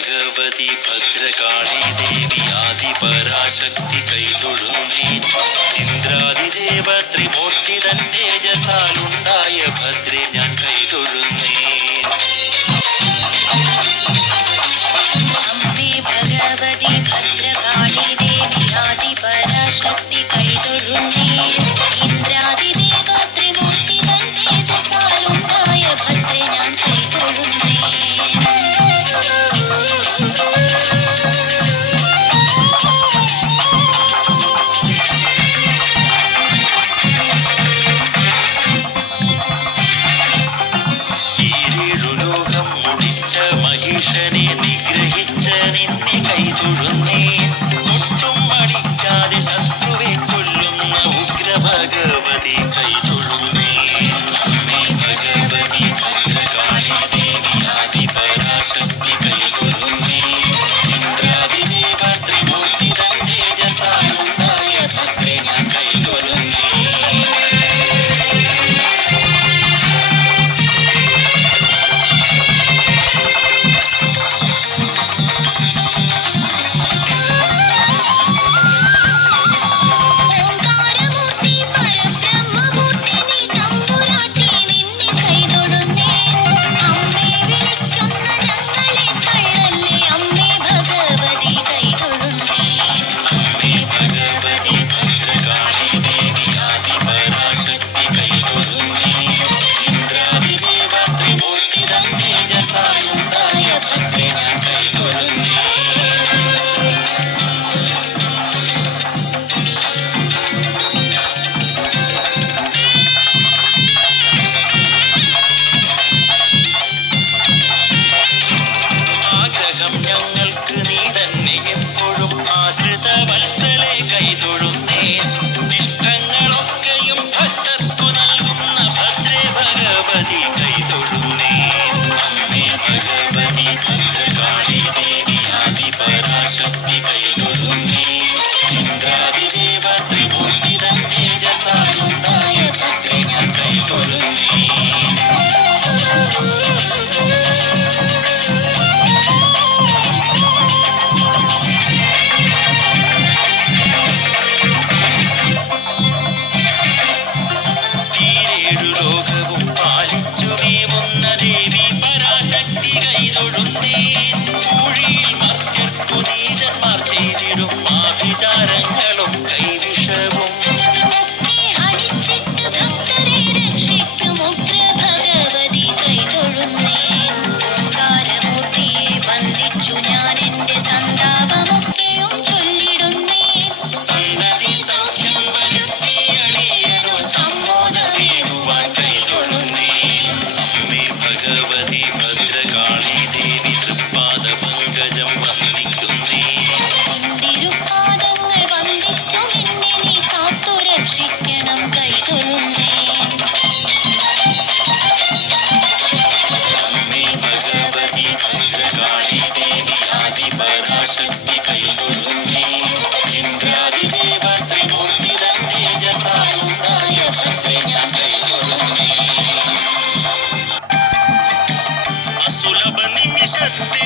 ഭഗവതി ഭദ്രകാളി ദേവി ആദിപരാശക്തി കൈതൊഴുന്നേൻ. ഇന്ദ്രാദിദേവ ത്രിമൂർത്തി തൻ തേജസാലുണ്ടായ ഭദ്രെ ഞാൻ കൈതൊഴുന്നേൻ. അമ്മേ ഭഗവതി ഭദ്രകാളി ദേവി ആദിപരാശക്തി കൈതൊഴുന്നേൻ. ഇന്ദ്രാദിദേവ ത്രിമൂർത്തി തൻ തേജസാലുണ്ടായ ഭദ്രെ ഞാൻ കൈതൊഴുന്നേൻ. മഹിഷനെ നിഗ്രഹിച്ച നിന്നെ കൈതൊഴുന്നേൻ. ഒട്ടും മടിക്കാതെ ശത്രുവെ കൊല്ലുന്ന ഉഗ്രഭഗവതി കൈതൊഴുന്നേൻ. അമ്മേ ഭഗവതി ഭദ്രകാളി ദേവി ആദിപരാശക്തി കൈതൊഴുന്നേൻ. ഇന്ദ്രാദിദേവ ത്രിമൂർത്തി തൻ തേജസാലുണ്ടായ ഭദ്രെ ഞാൻ കൈതൊഴുന്നേൻ. ഞങ്ങൾക്ക് നീ തന്നെ എപ്പോഴും ആശ്രിത വത്സലെ കൈതൊഴുന്നേൻ. ഇഷ്ടങ്ങളൊക്കെയും ഭക്തർക്കു നൽകുന്ന ഭദ്രേ ഭഗവതി കൈതൊഴുന്നേൻ. അമ്മേ ഭഗവതി ഭദ്രകാളി ദേവി ആദിപരാശക്തി കൈതൊഴുന്നേൻ. ഇന്ദ്രാദിദേവ ത്രിമൂർത്തി തൻ തേജസാലുണ്ടായ ഭദ്രേ ഞാൻ കൈതൊഴുന്നേൻ. ദേവി പരാശക്തി കൈതൊഴുന്നേൻ. ഊഴിയിൽ മർത്യർക്കു നീചന്മാർ ചെയ്തിടും ആഭിചാരങ്ങളും കൈവിഷവും ഭക്തരെ രക്ഷിക്കും ഉഗ്രഭഗവതി കൈതൊഴുന്നേൻ. ഓംകാരമൂർത്തിയെ വന്ദിച്ചു ഞാൻ എന്റെ സന്താപമൊക്കെയും ചൊല്ലിടുന്നേൻ. സന്തതി സൗഖ്യം വരുത്തി അടിയനു സമ്മോദമേകുവാൻ കൈതൊഴുന്നേൻ. അമ്മേ ഭഗവതി ഭദ്രകാളി ദേവി തൃപ്പാദ പങ്കജം വന്ദിക്കുന്നേൻ. തിരുപ്പാദങ്ങൾ വന്ദിക്കും എന്നെ നീ കാത്തു രക്ഷിക്കണം കൈതൊഴുന്നേൻ. അമ്മേ ഭഗവതി ഭദ്രകാളി ദേവി ആദിപരാശക്തി കൈതൊഴുന്നേൻ. ഇന്ദ്രാദിദേവ ത്രിമൂർത്തി തൻ തേജസാലുണ്ടായ ഭദ്രെ ഞാൻ കൈതൊഴുന്നേൻ. അസുലഭ നിമിഷത്തെ